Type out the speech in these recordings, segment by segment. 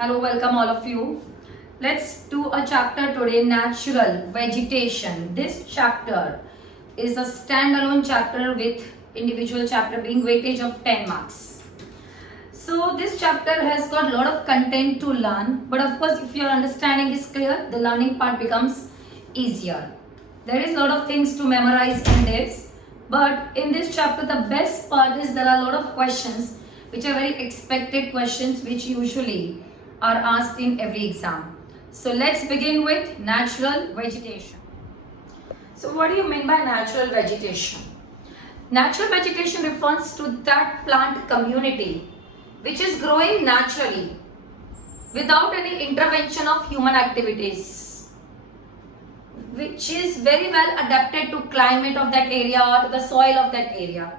Hello, welcome all of you. Let's do a chapter today, natural vegetation. This chapter is a standalone chapter with individual chapter being weightage of 10 marks. So this chapter has got a lot of content to learn, but of course if your understanding is clear, the learning part becomes easier. There is a lot of things to memorize in this, but in this chapter the best part is there are a lot of questions which are very expected questions which usually are asked in every exam. So let's begin with natural vegetation. So what do you mean by natural vegetation? Natural vegetation refers to that plant community which is growing naturally without any intervention of human activities, which is very well adapted to climate of that area or to the soil of that area.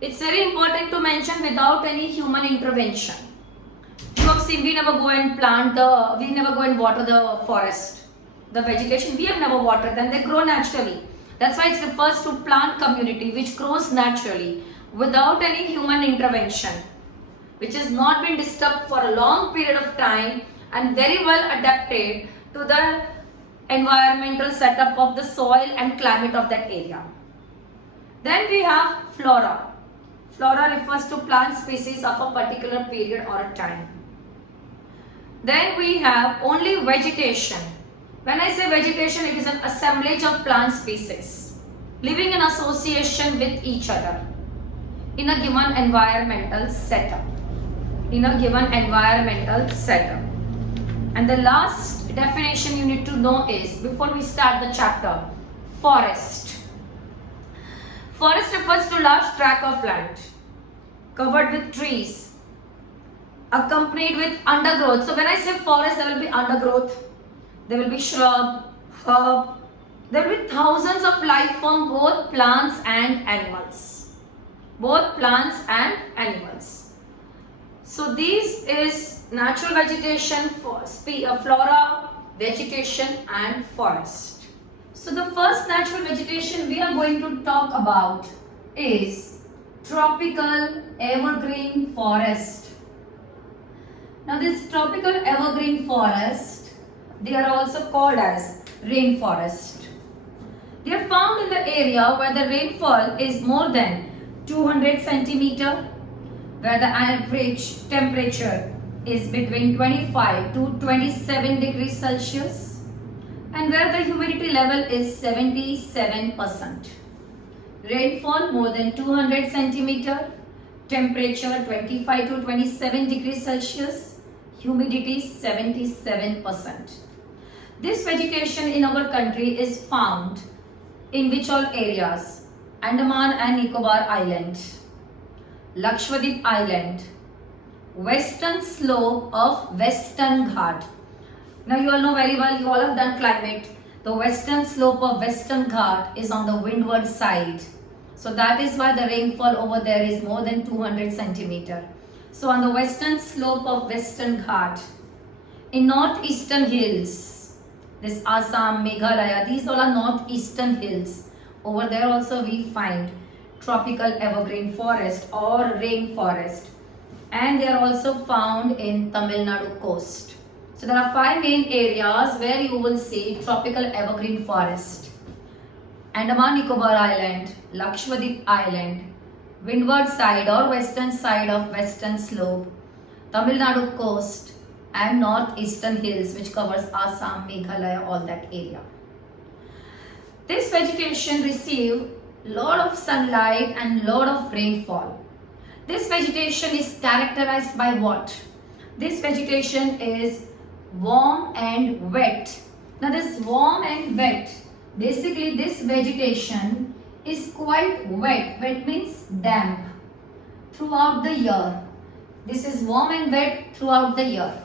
It's very important to mention without any human intervention. You have seen we never go and water the forest. The vegetation we have never watered them, they grow naturally. That's why it refers to plant community which grows naturally without any human intervention, which has not been disturbed for a long period of time and very well adapted to the environmental setup of the soil and climate of that area. Then we have flora. Flora refers to plant species of a particular period or a time. Then we have only vegetation. When I say vegetation, it is an assemblage of plant species living in association with each other in a given environmental setup. And the last definition you need to know is, before we start the chapter, forest. Forest refers to large tract of land covered with trees, accompanied with undergrowth. So when I say forest, there will be undergrowth, there will be shrub, herb, there will be thousands of life form, both plants and animals. So this is natural vegetation, flora, vegetation and forest. So the first natural vegetation we are going to talk about is tropical evergreen forest. Now this tropical evergreen forest, they are also called as rainforest. They are found in the area where the rainfall is more than 200 centimeter, where the average temperature is between 25 to 27 degrees Celsius, and where the humidity level is 77%. Rainfall more than 200 centimeter, temperature 25 to 27 degrees Celsius, humidity 77%. This vegetation in our country is found in which all areas? Andaman and Nicobar Island, Lakshadweep Island, western slope of Western Ghat. Now you all know very well, you all have done climate. The western slope of Western Ghat is on the windward side. So that is why the rainfall over there is more than 200 centimeter. So on the western slope of Western Ghat, in northeastern hills, this Assam, Meghalaya, these all are northeastern hills. Over there also we find tropical evergreen forest or rainforest, and they are also found in Tamil Nadu coast. So there are 5 main areas where you will see tropical evergreen forest: Andaman Nicobar Island, Lakshadweep Island, windward side or western side of western slope, Tamil Nadu coast and northeastern hills which covers Assam, Meghalaya, all that area. This vegetation receive lot of sunlight and lot of rainfall. This vegetation is characterized by what? This vegetation is warm and wet. Now this warm and wet, basically this vegetation is quite wet. Wet means damp throughout the year. This is warm and wet throughout the year.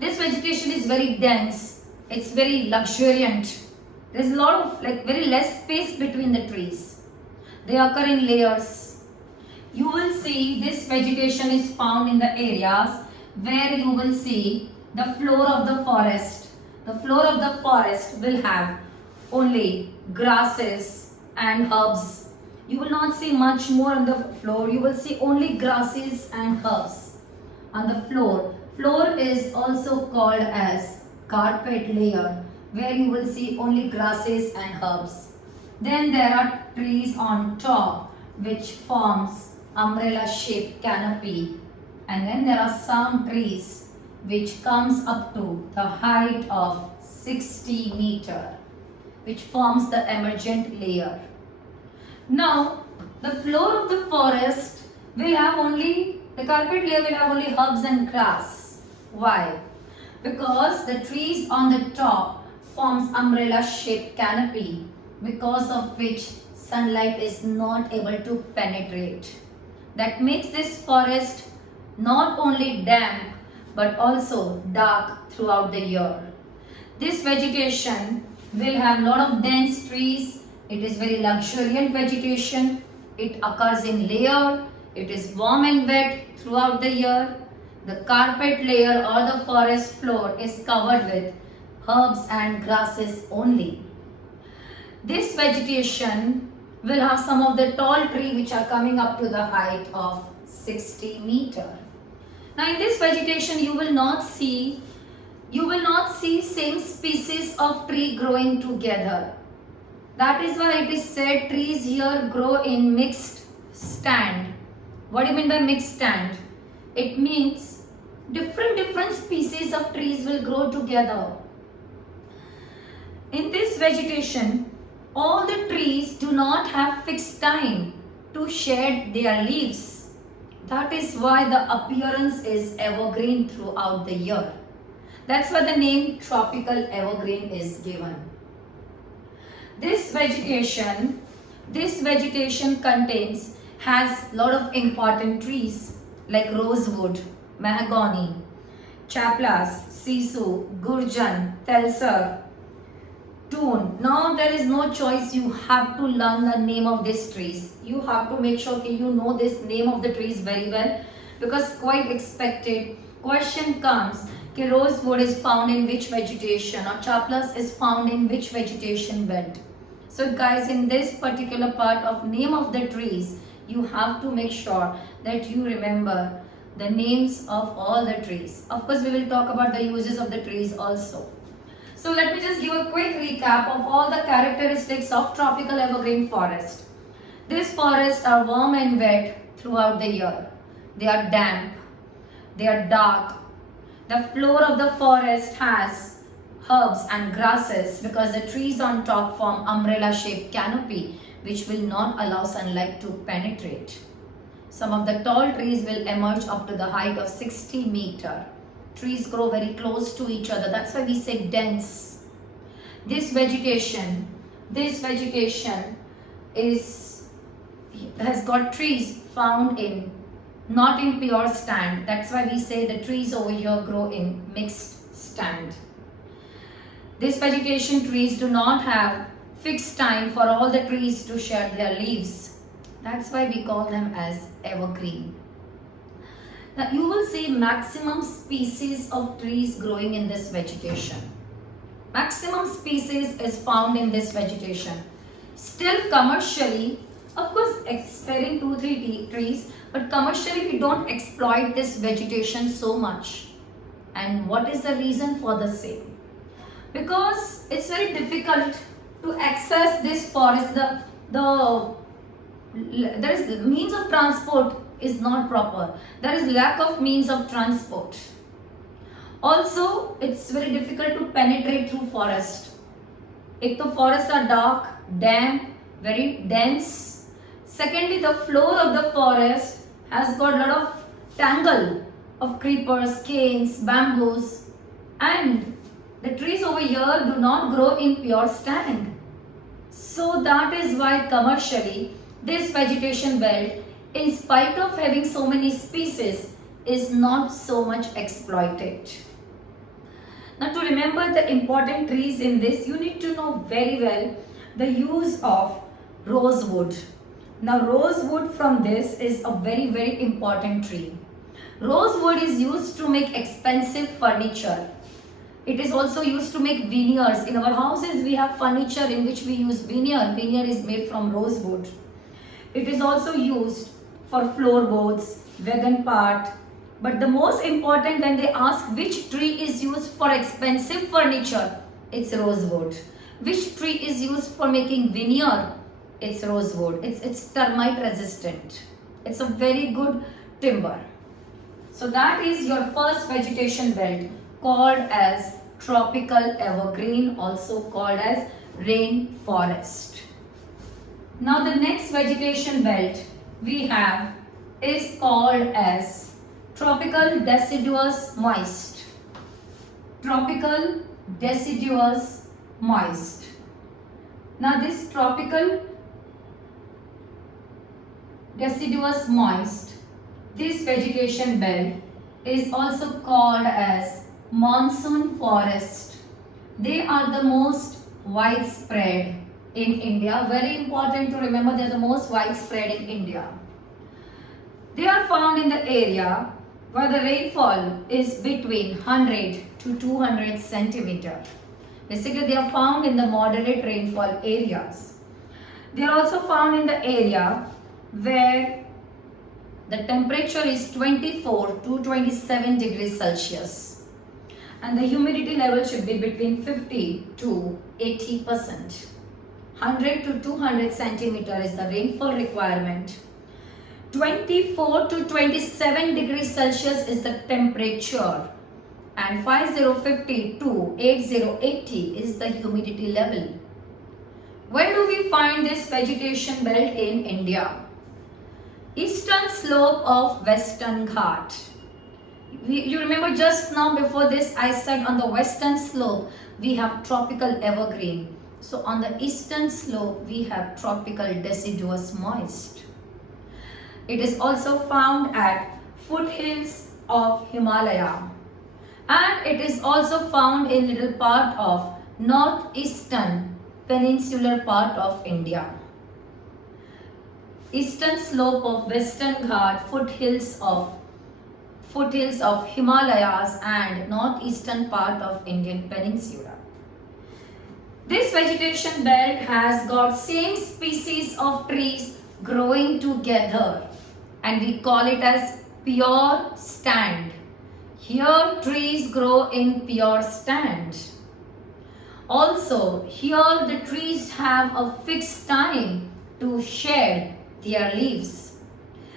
This vegetation is very dense. It's very luxuriant. There is a lot of very less space between the trees. They occur in layers. You will see this vegetation is found in the areas where you will see the floor of the forest. The floor of the forest will have only grasses and herbs. You will not see much more on the floor. You will see only grasses and herbs on the floor Floor is also called as carpet layer, where you will see only grasses and herbs. Then there are trees on top which forms umbrella shaped canopy, and then there are some trees which comes up to the height of 60 meter, which forms the emergent layer. Now the floor of the forest will have only, the carpet layer will have only herbs and grass. Why? Because the trees on the top forms umbrella shaped canopy, because of which sunlight is not able to penetrate. That makes this forest not only damp but also dark throughout the year. This vegetation will have lot of dense trees. It is very luxuriant vegetation. It occurs in layer. It is warm and wet throughout the year. The carpet layer or the forest floor is covered with herbs and grasses only. This vegetation will have some of the tall trees which are coming up to the height of 60 meter. Now in this vegetation you will not see same species of tree growing together. That is why it is said trees here grow in mixed stand. What do you mean by mixed stand? It means different species of trees will grow together. In this vegetation, all the trees do not have fixed time to shed their leaves. That is why the appearance is evergreen throughout the year. That's why the name tropical evergreen is given. This vegetation has lot of important trees like rosewood, mahogany, chaplas, sisu, gurjan, telsar, tune. Now there is no choice, you have to learn the name of these trees. You have to make sure that you know this name of the trees very well, because quite expected question comes, okay, rosewood is found in which vegetation or chaplas is found in which vegetation belt. So guys, in this particular part of name of the trees, you have to make sure that you remember the names of all the trees. Of course, we will talk about the uses of the trees also. So let me just give a quick recap of all the characteristics of tropical evergreen forest. These forests are warm and wet throughout the year. They are damp. They are dark. The floor of the forest has herbs and grasses because the trees on top form umbrella shaped canopy which will not allow sunlight to penetrate. Some of the tall trees will emerge up to the height of 60 meter. Trees grow very close to each other. That's why we say dense. This vegetation has got trees found in, not in pure stand. That's why we say the trees over here grow in mixed stand. This vegetation trees do not have fixed time for all the trees to shed their leaves. That's why we call them as evergreen. Now you will see maximum species of trees growing in this vegetation. Maximum species is found in this vegetation. Still commercially, of course sparing 2-3 trees, but commercially we don't exploit this vegetation so much. And what is the reason for the same? Because it's very difficult to access this forest. The means of transport is not proper. There is lack of means of transport. Also, it's very difficult to penetrate through forest. If the forests are dark, damp, very dense. Secondly, the floor of the forest has got a lot of tangle of creepers, canes, bamboos, and the trees over here do not grow in pure stand. So that is why commercially this vegetation belt, in spite of having so many species, is not so much exploited. Now to remember the important trees in this, you need to know very well the use of rosewood. Now rosewood from this is a very important tree. Rosewood is used to make expensive furniture. It is also used to make veneers. In our houses we have furniture in which we use veneer. Veneer is made from rosewood. It is also used for floorboards, wagon part, But the most important, when they ask which tree is used for expensive furniture, it's rosewood. Which tree is used for making veneer? It's rosewood. It's termite resistant. It's a very good timber. So that is your first vegetation belt, called as tropical evergreen, also called as rainforest. Now the next vegetation belt we have is called as tropical deciduous moist. Tropical deciduous moist. Now this tropical deciduous moist, this vegetation belt is also called as monsoon forest. They are the most widespread in India. Very important to remember, they are the most widespread in India. They are found in the area where the rainfall is between 100 to 200 centimeter. Basically, they are found in the moderate rainfall areas. They are also found in the area where the temperature is 24 to 27 degrees Celsius and the humidity level should be between 50 to 80%. 100 to 200 centimeter is the rainfall requirement. 24 to 27 degrees Celsius is the temperature and 5050 to 8080 is the humidity level. Where do we find this vegetation belt in India? Eastern slope of Western Ghat. You remember just now before this I said on the western slope we have tropical evergreen. So on the eastern slope we have tropical deciduous moist. It is also found at foothills of Himalaya and it is also found in little part of northeastern peninsular part of India. Eastern slope of Western Ghat, foothills of Himalayas and northeastern part of Indian peninsula. This vegetation belt has got same species of trees growing together and we call it as pure stand. Here trees grow in pure stand. Also here the trees have a fixed time to shed their leaves.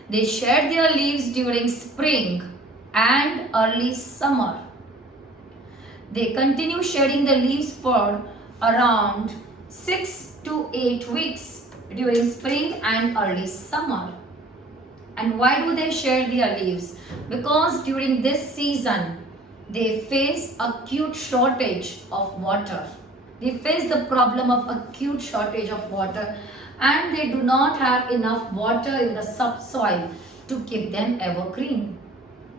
They shed their leaves during spring and early summer. They continue shedding the leaves for around 6 to 8 weeks during spring and early summer. And why do they shed their leaves? Because during this season they face acute shortage of water. They face the problem of acute shortage of water and they do not have enough water in the subsoil to keep them evergreen.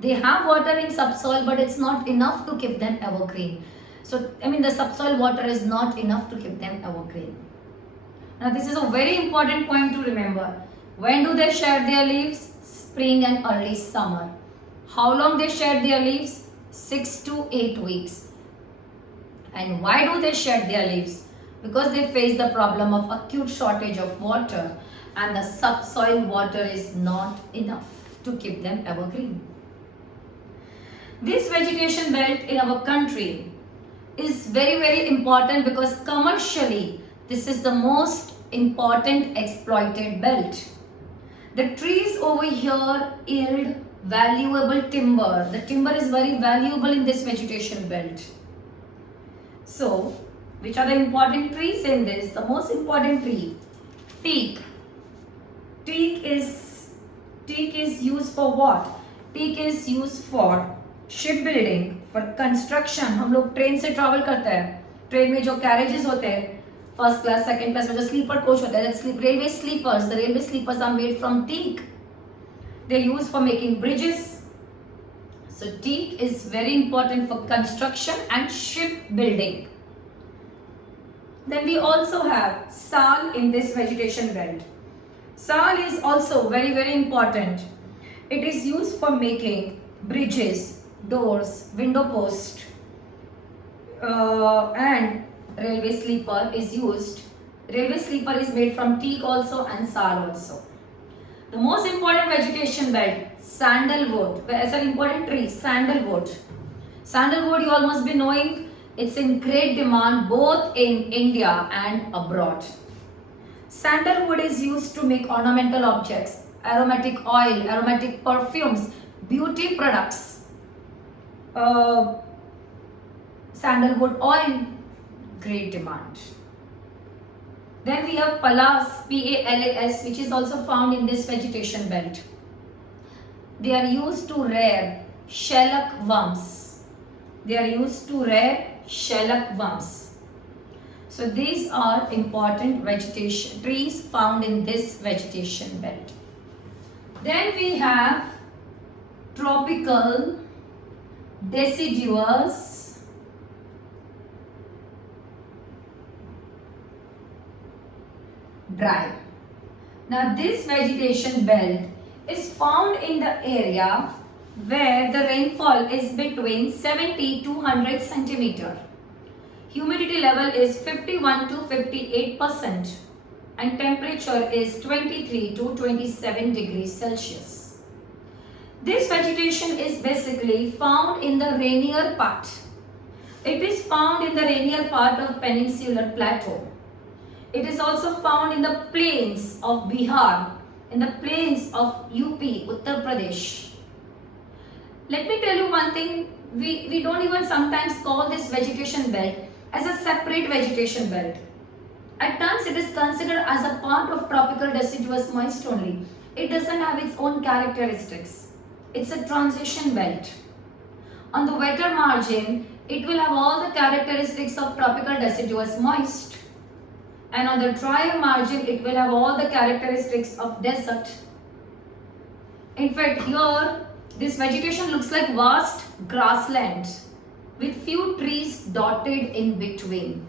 They have water in subsoil but it's not enough to keep them evergreen. So the subsoil water is not enough to keep them evergreen. Now this is a very important point to remember. When do they shed their leaves? Spring and early summer. How long they shed their leaves? 6 to 8 weeks. And why do they shed their leaves? Because they face the problem of acute shortage of water and the subsoil water is not enough to keep them evergreen. This vegetation belt in our country is very important because commercially this is the most important exploited belt. The trees over here yield valuable timber. The timber is very valuable in this vegetation belt. So, which are the important trees in this? The most important tree, teak. Teak is used for what? Teak is used for shipbuilding, for construction. हम लोग train से travel करते हैं. Train में जो carriages होते हैं, first class, second class में जो स्लीपर कोच होता है, railway sleepers. The railway sleepers are made from teak. They are used for making bridges. So teak is very important for construction and shipbuilding. Then we also have sal in this vegetation belt. Sal is also very important. It is used for making bridges, doors, window post, and railway sleeper is used. Railway sleeper is made from teak also and sal also. The most important vegetation belt, Sandalwood, it's an important tree, sandalwood. Sandalwood you all must be knowing, it's in great demand both in India and abroad. Sandalwood is used to make ornamental objects, aromatic oil, aromatic perfumes, beauty products. Sandalwood oil, great demand. Then we have Palas, P-A-L-A-S, which is also found in this vegetation belt. They are used to rear shellac worms. They are used to rear shellac worms. So these are important vegetation trees found in this vegetation belt. Then we have tropical deciduous dry. Now this vegetation belt is found in the area where the rainfall is between 70 to 100 centimeter. Humidity level is 51 to 58% and temperature is 23 to 27 degrees Celsius. This vegetation is basically found in the rainier part. It is found in the rainier part of peninsular plateau. It is also found in the plains of Bihar, in the plains of UP, Uttar Pradesh. Let me tell you one thing, we don't even sometimes call this vegetation belt as a separate vegetation belt. At times it is considered as a part of tropical deciduous moist only. It doesn't have its own characteristics. It's a transition belt. On the wetter margin, it will have all the characteristics of tropical deciduous moist. And on the drier margin, it will have all the characteristics of desert. In fact, here, this vegetation looks like vast grassland with few trees dotted in between.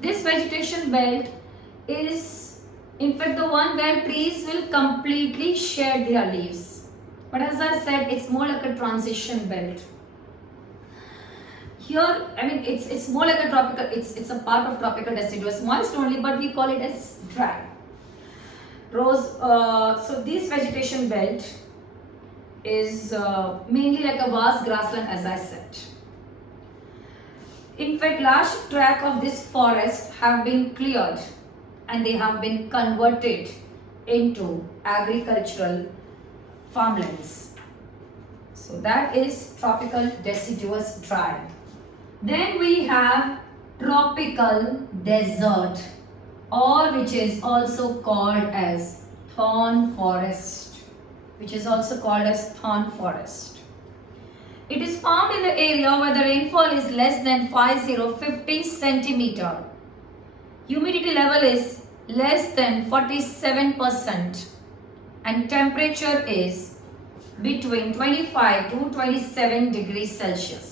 This vegetation belt is, in fact, the one where trees will completely shed their leaves. But as I said, it's more like a transition belt. Here, I mean, it's more like a tropical, it's a part of tropical deciduous moist only, but we call it as dry. So this vegetation belt is mainly like a vast grassland, as I said. In fact, large tract of this forest have been cleared and they have been converted into agricultural farmlands. So that is tropical deciduous dry. Then we have tropical desert, or which is also called as thorn forest, which is also called as thorn forest. It is found in the area where the rainfall is less than 50 centimeter. Humidity level is less than 47% and temperature is between 25 to 27 degrees Celsius.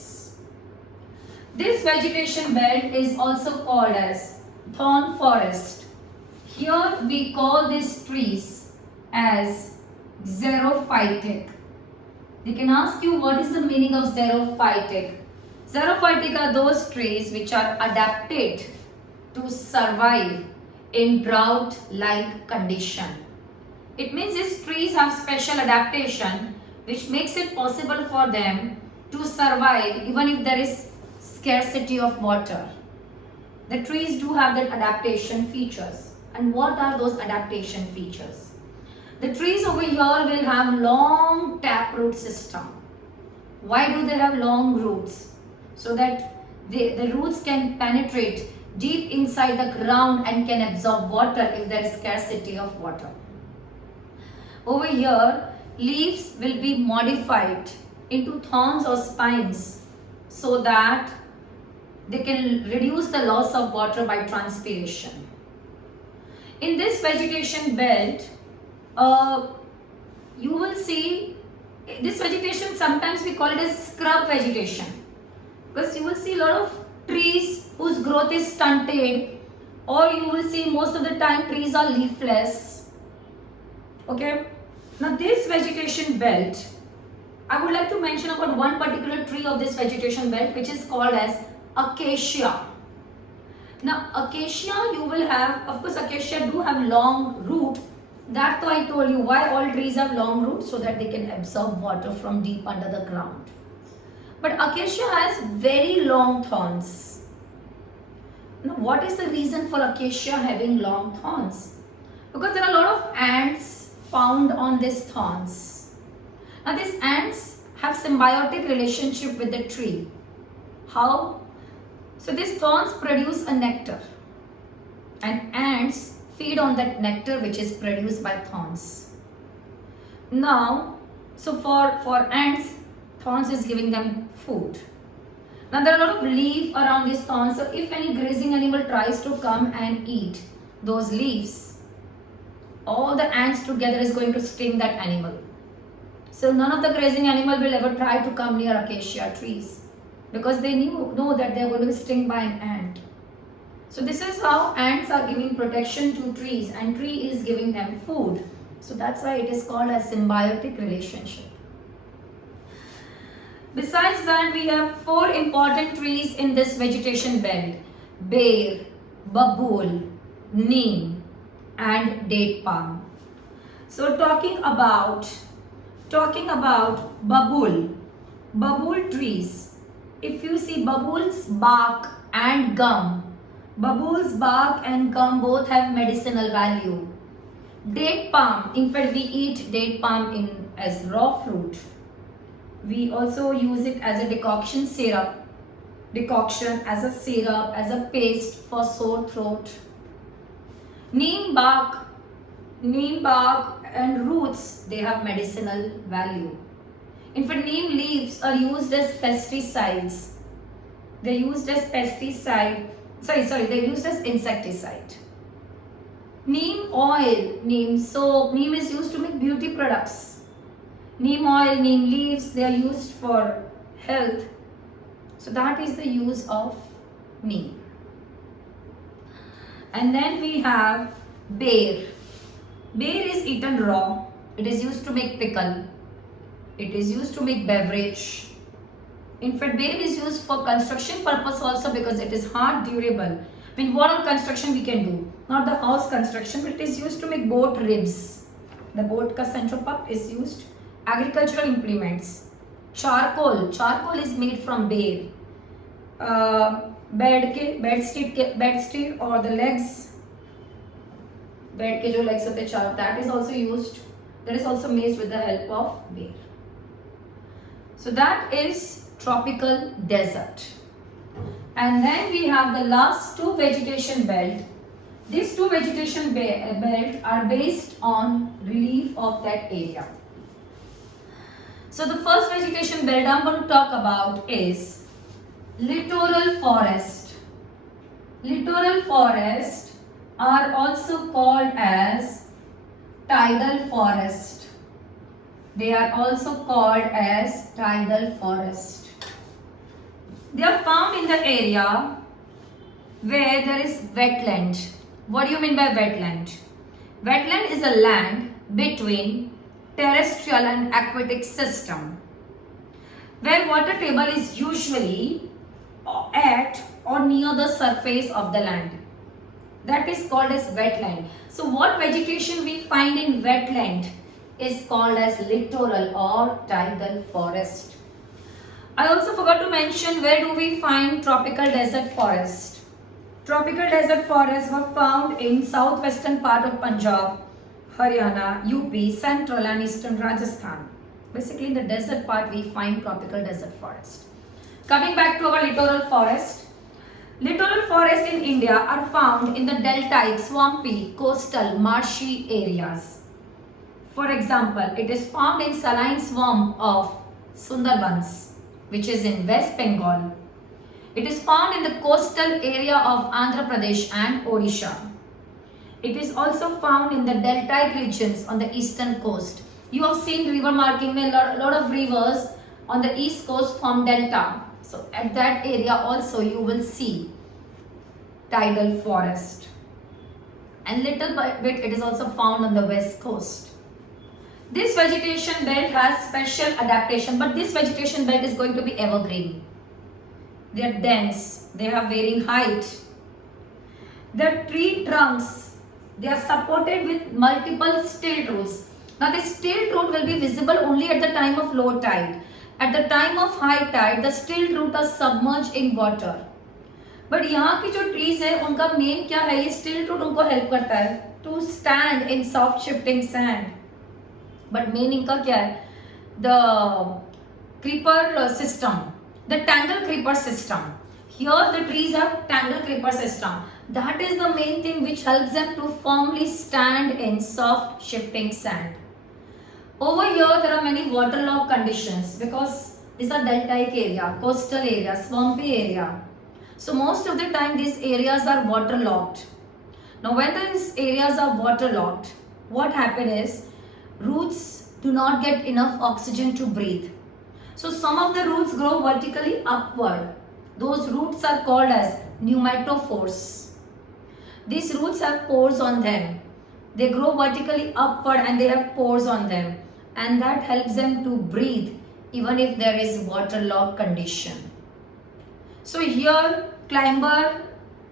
This vegetation belt is also called as thorn forest. Here we call these trees as xerophytic. They can ask you what is the meaning of xerophytic. Xerophytic are those trees which are adapted to survive in drought-like condition. It means these trees have special adaptation which makes it possible for them to survive even if there is scarcity of water. The trees do have that adaptation features. And what are those adaptation features? The trees over here will have long taproot system. Why do they have long roots? So that the roots can penetrate deep inside the ground and can absorb water if there is scarcity of water. Over here, leaves will be modified into thorns or spines so that they can reduce the loss of water by transpiration. In this vegetation belt, you will see this vegetation, sometimes we call it as scrub vegetation, because you will see a lot of trees whose growth is stunted, or you will see most of the time trees are leafless. Okay, now this vegetation belt, I would like to mention about one particular tree of this vegetation belt which is called as acacia. Now acacia, you will have, of course acacia do have long root That though I told you why all trees have long roots, so that they can absorb water from deep under the ground. But acacia has very long thorns. Now, what is the reason for acacia having long thorns? Because there are a lot of ants found on these thorns. Now, these ants have symbiotic relationship with the tree. How? So, these thorns produce a nectar, and ants feed on that nectar which is produced by thorns. Now, so for ants, thorns is giving them food. Now there are a lot of leaf around these thorns, so if any grazing animal tries to come and eat those leaves, all the ants together is going to sting that animal. So none of the grazing animal will ever try to come near acacia trees because they know that they are going to be stung by an ant. So this is how ants are giving protection to trees, and tree is giving them food. So that's why it is called a symbiotic relationship. Besides that, we have 4 important trees in this vegetation belt: bear, babool, neem and date palm. So talking about babool trees. If you see babool's bark and gum, babool's bark and gum both have medicinal value. Date palm, in fact we eat date palm as raw fruit. We also use it as a decoction, as a syrup, as a paste for sore throat. Neem bark and roots, they have medicinal value. In fact, neem leaves are used as pesticides. They're used as they're used as insecticide. Neem oil, neem soap, neem is used to make beauty products. Neem oil, neem leaves, they are used for health. So that is the use of neem. And then we have bear. Bear is eaten raw. It is used to make pickle. It is used to make beverage. In fact, bear is used for construction purpose also because it is hard, durable. I mean, what all construction we can do? Not the house construction, but it is used to make boat ribs. The boat ka central pump is used. Agricultural implements. Charcoal is made from bear. Bed steel or the legs. Bed ke jo legs hote char, that is also used. That is also made with the help of bear. So that is tropical desert. And then we have the last 2 vegetation belt. These 2 vegetation belt are based on relief of that area. So the first vegetation belt I am going to talk about is littoral forest. Littoral forests are also called as tidal forest. They are also called as tidal forest. They are found in the area where there is wetland. What do you mean by wetland? Wetland is a land between terrestrial and aquatic system where water table is usually at or near the surface of the land. That is called as wetland. So what vegetation we find in wetland is called as littoral or tidal forest. I also forgot to mention, where do we find tropical desert forest? Tropical desert forests were found in southwestern part of Punjab, Haryana, UP, central and eastern Rajasthan. Basically in the desert part we find tropical desert forest. Coming back to our littoral forest. Littoral forests in India are found in the deltaic, swampy, coastal, marshy areas. For example, it is found in saline swamp of Sundarbans, which is in West Bengal. It is found in the coastal area of Andhra Pradesh and Odisha. It is also found in the deltaic regions on the eastern coast. You have seen river marking, a lot of rivers on the east coast form delta. So at that area also you will see tidal forest. And little bit it is also found on the west coast. This vegetation belt has special adaptation, but this vegetation belt is going to be evergreen. They are dense, they have varying height. The tree trunks They are supported with multiple stilt roots. Now this stilt root will be visible only at the time of low tide. At the time of high tide, the stilt root are submerged in water. But यहाँ की जो trees है उनका main क्या है, ये stilt root उनको help करता है to stand in soft shifting sand. But main इनका क्या है, the creeper system, the tangle creeper system. Here the trees have tangle creeper system. That is the main thing which helps them to firmly stand in soft shifting sand. Over here there are many waterlogged conditions because these are deltaic area, coastal area, swampy area. So most of the time these areas are waterlogged. Now when these areas are waterlogged, what happens is roots do not get enough oxygen to breathe. So some of the roots grow vertically upward. Those roots are called as pneumatophores. These roots have pores on them. They grow vertically upward and they have pores on them. And that helps them to breathe even if there is waterlogged condition. So here climber,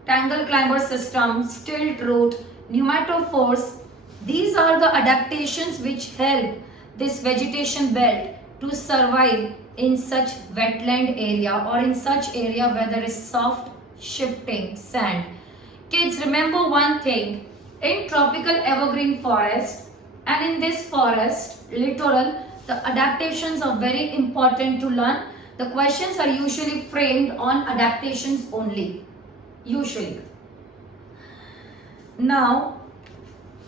tangle climber system, stilt root, pneumatophores, these are the adaptations which help this vegetation belt to survive in such wetland area or in such area where there is soft shifting sand. Kids, remember one thing, in tropical evergreen forest and in this forest, littoral, the adaptations are very important to learn. The questions are usually framed on adaptations only, usually. Now,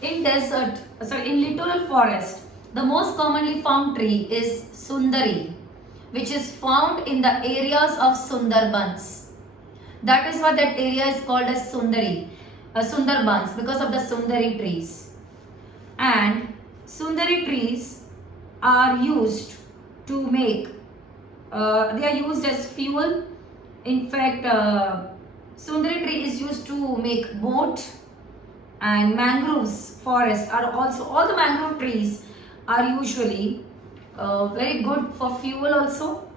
in littoral forest, the most commonly found tree is Sundari, which is found in the areas of Sundarbans. That is why that area is called as Sundarbans, because of the Sundari trees. And Sundari trees are used to make, they are used as fuel. In fact, Sundari tree is used to make boat, and mangroves forest are also, all the mangrove trees are usually very good for fuel also.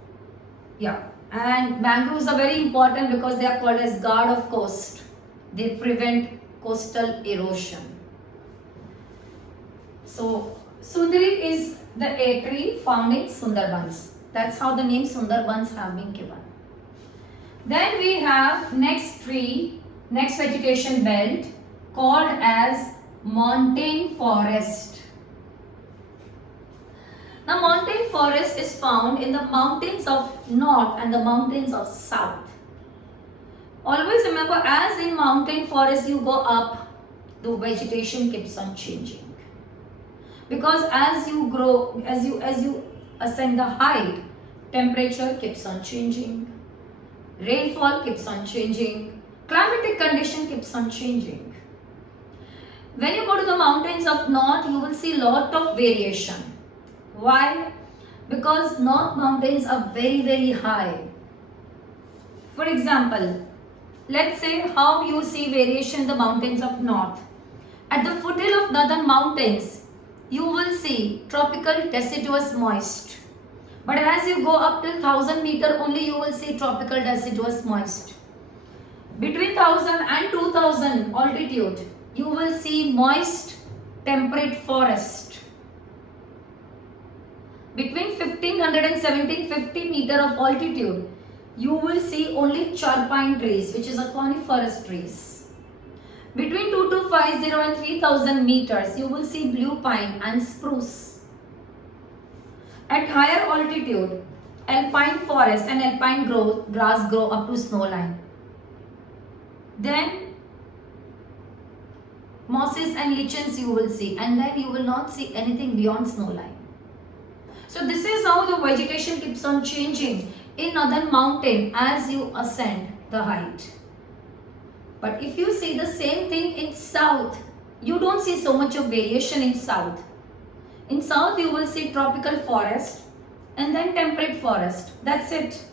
Yeah, and mangroves are very important because they are called as guard of coast. They prevent coastal erosion. So Sundari is the a tree found in Sundarbans. That's how the name Sundarbans have been given. Then we have next tree, next vegetation belt called as montane forest. Now montane forest is found in the mountains of north and the mountains of south. Always remember, as in mountain forest you go up, the vegetation keeps on changing. Because as you grow, as you ascend the height, temperature keeps on changing, rainfall keeps on changing, climatic condition keeps on changing. When you go to the mountains of north, you will see lot of variation. Why? Because north mountains are very, very high. For example, let's say how you see variation in the mountains of north. At the foothill of northern mountains, you will see tropical deciduous moist. But as you go up till 1000 meter, only you will see tropical deciduous moist. Between 1000 and 2000 altitude, you will see moist temperate forest. Between 1500 and 1750 meter of altitude, you will see only charpine trees, which is a coniferous trees. Between 2250 and 3000 meters, you will see blue pine and spruce. At higher altitude, alpine forest and alpine grass grow up to snow line. Then mosses and lichens you will see, and then you will not see anything beyond snow line. So this is how the vegetation keeps on changing in northern mountain as you ascend the height. But if you see the same thing in south, you don't see so much of variation in south. In south you will see tropical forest and then temperate forest. That's it.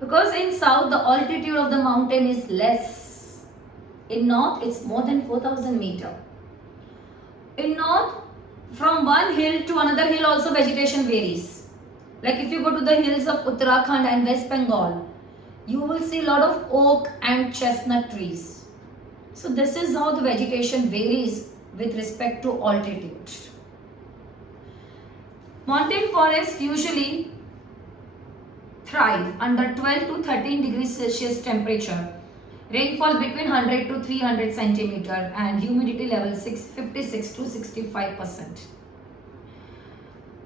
Because in south the altitude of the mountain is less. In north it's more than 4000 meter. In north, from one hill to another hill also vegetation varies. Like if you go to the hills of Uttarakhand and West Bengal, you will see a lot of oak and chestnut trees. So this is how the vegetation varies with respect to altitude. Mountain forests usually thrive under 12 to 13 degrees Celsius temperature, rainfall between 100 to 300 centimeter, and humidity level 56 to 65%.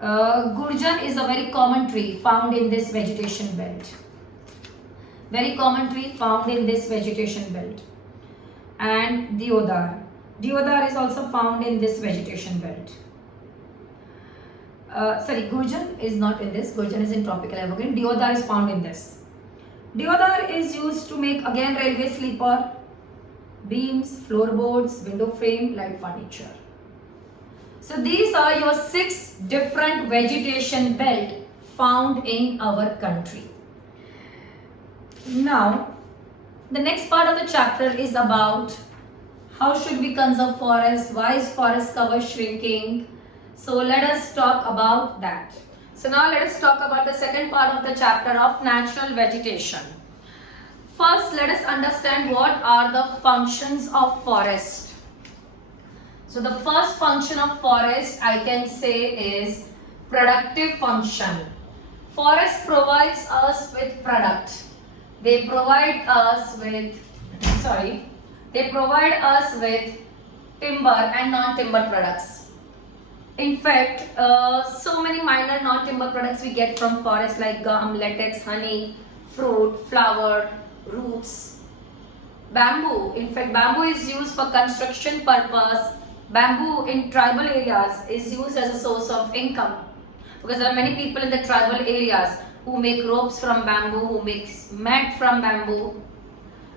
Gurjan is a very common tree found in this vegetation belt. Very common tree found in this vegetation belt. And deodar. Deodar is also found in this vegetation belt. Gurjan is not in this. Gurjan is in tropical evergreen. Deodar is found in this. Deodar is used to make again railway sleeper, beams, floorboards, window frame, light furniture. So these are your 6 different vegetation belt found in our country. Now, the next part of the chapter is about how should we conserve forest, why is forest cover shrinking. So let us talk about that. So now let us talk about the second part of the chapter of natural vegetation. First, let us understand what are the functions of forest. So the first function of forest I can say is productive function. Forest provides us with product. They provide us with timber and non-timber products. In fact, so many minor non-timber products we get from forest like gum, latex, honey, fruit, flower, roots, bamboo. In fact, bamboo is used for construction purpose. Bamboo in tribal areas is used as a source of income because there are many people in the tribal areas who make ropes from bamboo, who makes mat from bamboo.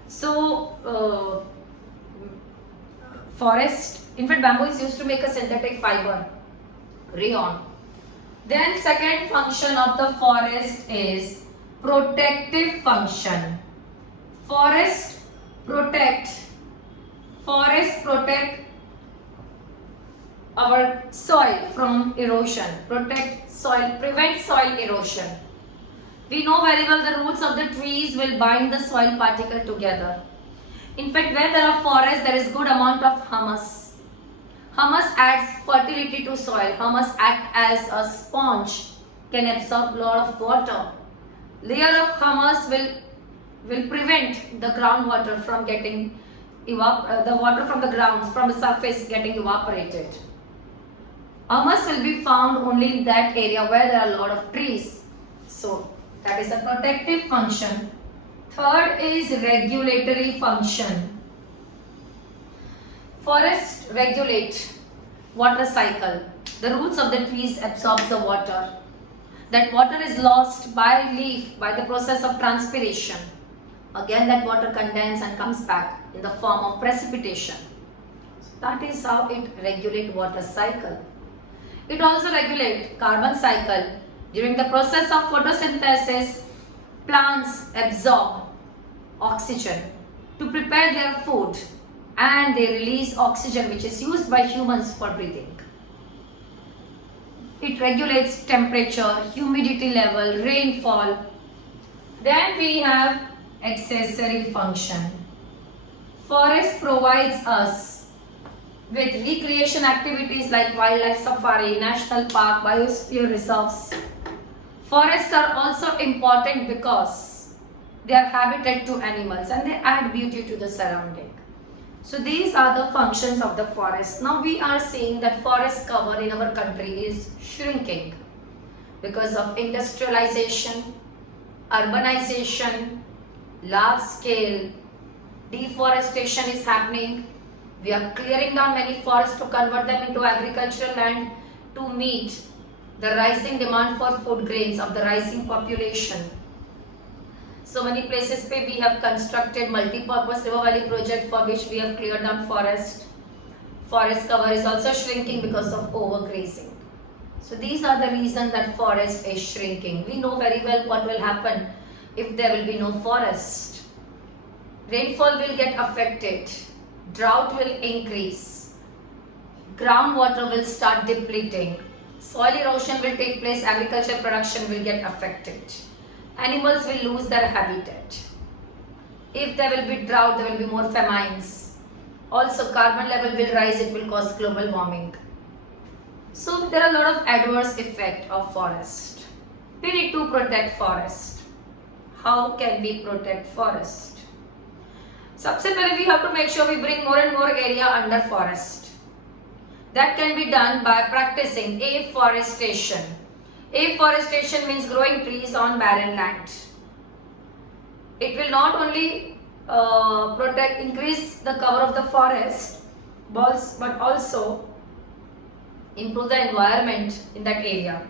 So, forest, in fact, bamboo is used to make a synthetic fiber, rayon. Then second function of the forest is protective function. Forest protect our soil from erosion, protect soil, prevent soil erosion. We know very well the roots of the trees will bind the soil particle together. In fact, where there are forests, there is good amount of humus. Humus adds fertility to soil. Humus acts as a sponge, can absorb a lot of water. Layer of humus will prevent the groundwater from getting the water from the ground, from the surface getting evaporated. Humus will be found only in that area where there are a lot of trees. So that is a protective function. Third is regulatory function. Forests regulate water cycle. The roots of the trees absorb the water. That water is lost by leaf by the process of transpiration. Again that water condenses and comes back in the form of precipitation. So that is how it regulates water cycle. It also regulates carbon cycle. During the process of photosynthesis, plants absorb oxygen to prepare their food and they release oxygen which is used by humans for breathing. It regulates temperature, humidity level, rainfall. Then we have accessory function. Forest provides us with recreation activities like wildlife safari, national park, biosphere reserves. Forests are also important because they are habitat to animals and they add beauty to the surrounding. So these are the functions of the forest. Now we are seeing that forest cover in our country is shrinking because of industrialization, urbanization, large scale deforestation is happening. We are clearing down many forests to convert them into agricultural land to meet the rising demand for food grains of the rising population. So many places where we have constructed multi-purpose river valley project for which we have cleared down forest. Forest cover is also shrinking because of overgrazing. So these are the reasons that forest is shrinking. We know very well what will happen if there will be no forest. Rainfall will get affected. Drought will increase. Groundwater will start depleting. Soil erosion will take place. Agricultural production will get affected. Animals will lose their habitat. If there will be drought, there will be more famines. Also, carbon level will rise, it will cause global warming. So there are a lot of adverse effect of forest. We need to protect forest. How can we protect forest? सबसे पहले we have to make sure we bring more and more area under forest. That can be done by practicing afforestation. Afforestation means growing trees on barren land. It will not only increase the cover of the forest, but also improve the environment in that area.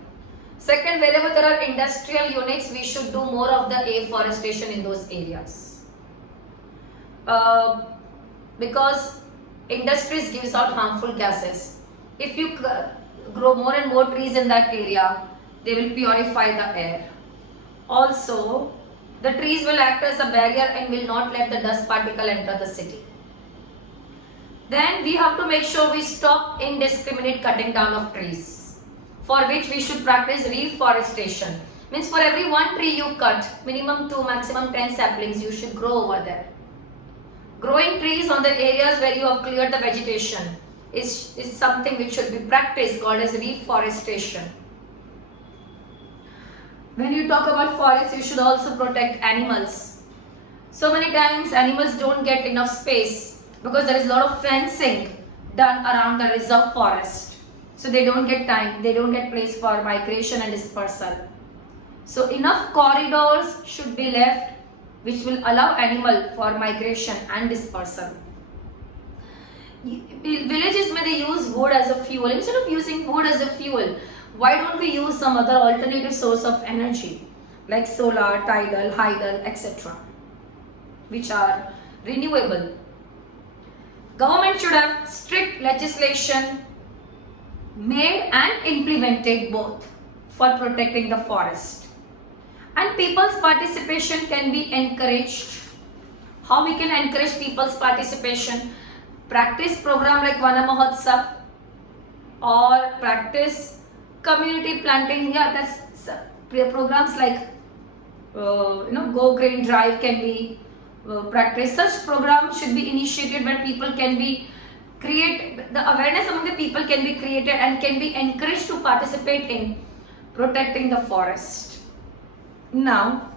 Second, wherever there are industrial units, we should do more of the afforestation in those areas. Because industries gives out harmful gases. If you grow more and more trees in that area, they will purify the air. Also, the trees will act as a barrier and will not let the dust particle enter the city. Then we have to make sure we stop indiscriminate cutting down of trees, for which we should practice reforestation. Means for every one tree you cut, minimum 2, maximum 10 saplings you should grow over there. Growing trees on the areas where you have cleared the vegetation is something which should be practiced, called as reforestation. When you talk about forests, you should also protect animals. So many times animals don't get enough space because there is a lot of fencing done around the reserve forest. So they don't get time, they don't get place for migration and dispersal. So enough corridors should be left which will allow animal for migration and dispersal. Villages may they use wood as a fuel. Instead of using wood as a fuel, why don't we use some other alternative source of energy like solar, tidal, hydel, etc., which are renewable. Government should have strict legislation made and implemented both for protecting the forest. And people's participation can be encouraged. How we can encourage people's participation? Practice program like Vana Mahotsav or practice community planting. Yeah, that's programs like Go Green Drive can be practiced. Such programs should be initiated where people can be the awareness among the people can be created and can be encouraged to participate in protecting the forest. Now,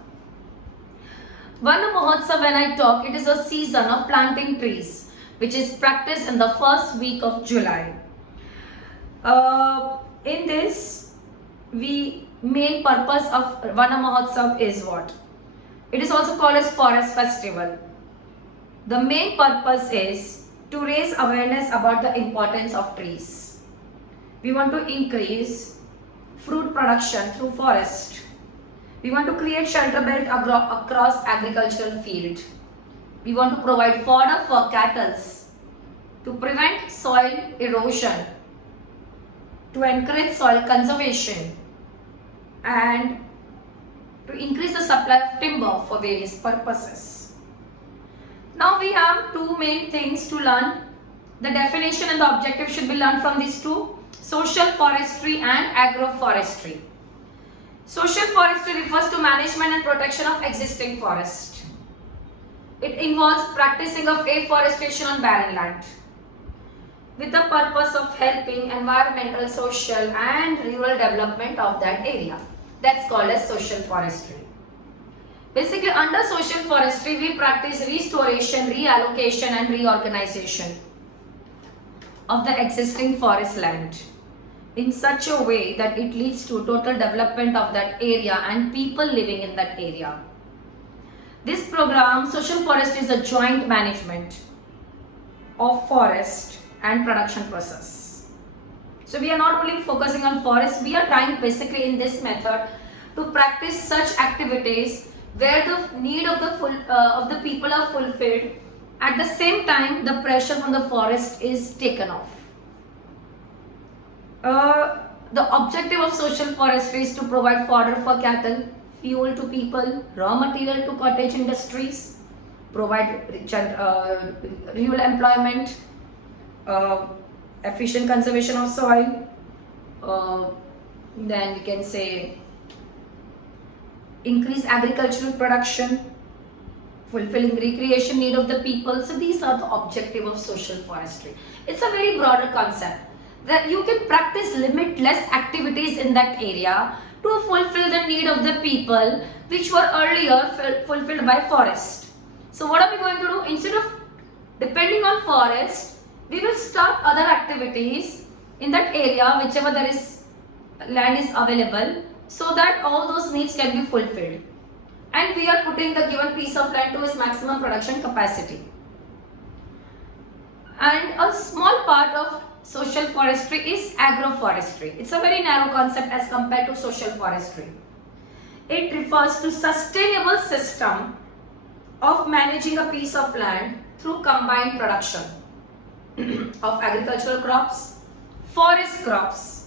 Vana Mahotsav, when I talk, it is a season of planting trees, which is practiced in the first week of July. In this, main purpose of Vana Mahotsav is what? It is also called as Forest Festival. The main purpose is to raise awareness about the importance of trees. We want to increase fruit production through forest. We want to create shelter belt across agricultural field. We want to provide fodder for cattle, to prevent soil erosion, to encourage soil conservation, and to increase the supply of timber for various purposes. Now we have two main things to learn. The definition and the objective should be learned from these two: social forestry and agroforestry. Social forestry refers to management and protection of existing forest. It involves practicing of afforestation on barren land with the purpose of helping environmental, social and rural development of that area. That's called as social forestry. Basically, under social forestry, we practice restoration, reallocation and reorganization of the existing forest land in such a way that it leads to total development of that area and people living in that area. This program, social forestry, is a joint management of forest and production process. So we are not only focusing on forest, we are trying basically in this method to practice such activities where the need of the people are fulfilled. At the same time, the pressure from the forest is taken off. The objective of social forestry is to provide fodder for cattle, fuel to people, raw material to cottage industries, provide rural employment, efficient conservation of soil, then we can say increase agricultural production, fulfilling recreation need of the people. So these are the objective of social forestry. It's a very broader concept that you can practice limitless activities in that area to fulfill the need of the people which were earlier fulfilled by forest. So what are we going to do? Instead of depending on forest, we will start other activities in that area whichever there is land is available, so that all those needs can be fulfilled. And we are putting the given piece of land to its maximum production capacity. And a small part of social forestry is agroforestry. It's a very narrow concept as compared to social forestry. It refers to sustainable system of managing a piece of land through combined production of agricultural crops, forest crops,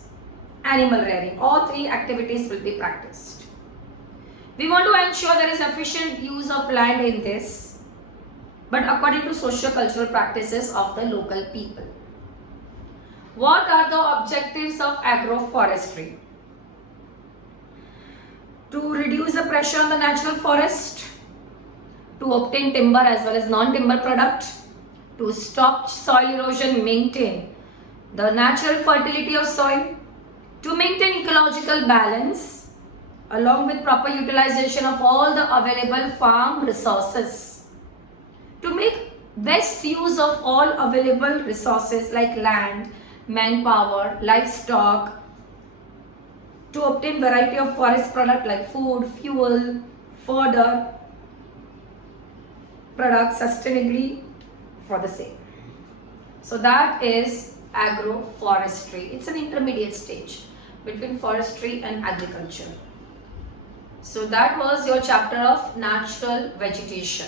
animal rearing. All three activities will be practiced. We want to ensure there is efficient use of land in this, but according to socio-cultural practices of the local people. What are the objectives of agroforestry? To reduce the pressure on the natural forest, to obtain timber as well as non-timber product, to stop soil erosion, maintain the natural fertility of soil, to maintain ecological balance, along with proper utilization of all the available farm resources, to make best use of all available resources like land, manpower, livestock, to obtain variety of forest product like food, fuel, fodder, products sustainably for the same. So that is agroforestry. It's an intermediate stage between forestry and agriculture. So that was your chapter of natural vegetation.